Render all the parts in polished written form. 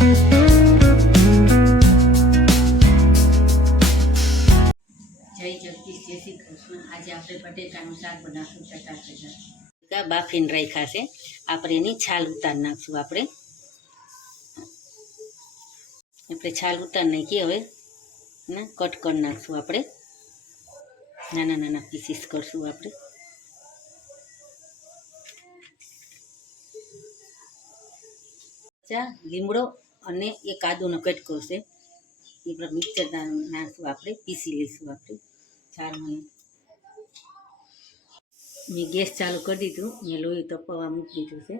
જય જગદીશ, જય શ્રી કૃષ્ણ. આજે આપણે બટેકાનું શાક બનાવશું. બટેકા બાફીને રાખ્યા છે. આપણે એની છાલ ઉતાર નાખશું. આપણે છાલ ઉતાર નાખીએ. હવે કટ કરી નાખશું. આપણે નાના નાના પીસીસ કરશું. આપણે લીમડો અને એક આદુનો કટકો છે. એ પર મિક્સર નાખશું. આપણે પીસી લઈશું. આપણે ચારમાં મેં ગેસ ચાલુ કરી દીધું. મેં લોહી તપવા મૂકી દીધું છે.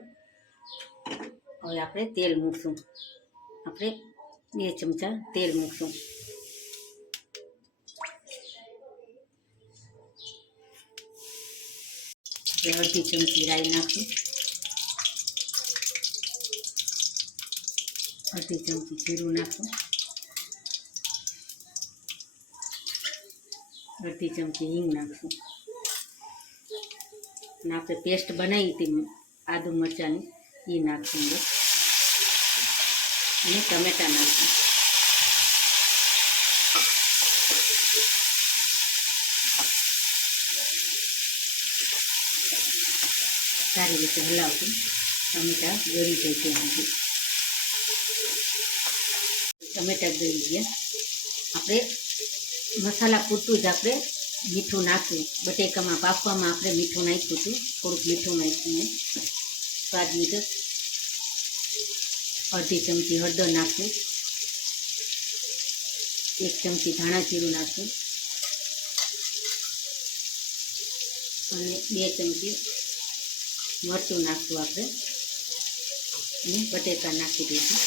હવે આપણે તેલ મૂકશું. આપણે 2 ચમચા તેલ મૂકશું. અડધી ચમચી રાઈ નાખશું. અડધી ચમચી જીરું નાખશું. અડધી ચમચી હિંગ નાખશું. અને આપણે પેસ્ટ બનાવી હતી આદુ મરચાંની, એ નાખશું. અને ટમેટા નાખશું. સારી રીતે હલાવશું. ટમેટા ગળી જાય ત્યાં સુધી. ટમેટા ગળી ગયા. આપણે મસાલા પૂરતું જ આપણે મીઠું નાખ્યું. બટેકામાં બાફવામાં આપણે મીઠું નાખ્યું હતું. થોડુંક મીઠું નાખ્યું. સ્વાદ મુજબ અડધી ચમચી હળદર નાખશું. 1 ચમચી ધાણા જીરું નાખશું. અને 2 ચમચી મરચું નાખશું. આપણે અને બટેકા નાખી દઈશું.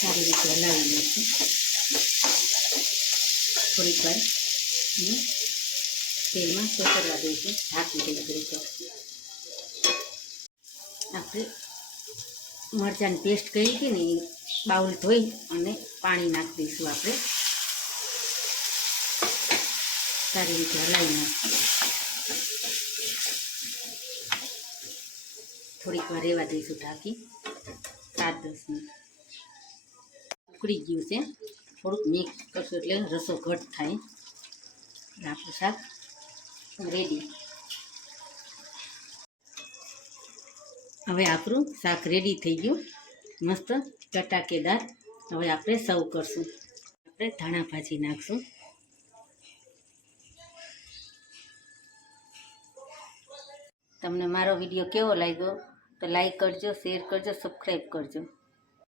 સારી રીતે હલાવી લઈશું. થોડીક વાર તેલમાં ચોતરવા દઈશું. ઢાંકી દઈશું. આપણે મરચાંની પેસ્ટ કરી હતી ને, એ બાઉલ ધોઈ અને પાણી નાખી દઈશું. આપણે સારી રીતે હલાવી નાખીશું. થોડીક વાર રહેવા દઈશું ઢાંકી. 7-10 મિનિટ. ઉકળી ગયું છે. થોડુંક મિક્સ કરશું એટલે રસો ઘટ થાય. આપણું શાક રેડી. હવે આપણું શાક રેડી થઈ ગયું. મસ્ત ચટાકેદાર. હવે આપણે સર્વ કરશું. આપણે ધાણા ભાજી નાખશું. તમને મારો વિડીયો કેવો લાગ્યો તો લાઈક કરજો, શેર કરજો, સબસ્ક્રાઈબ કરજો.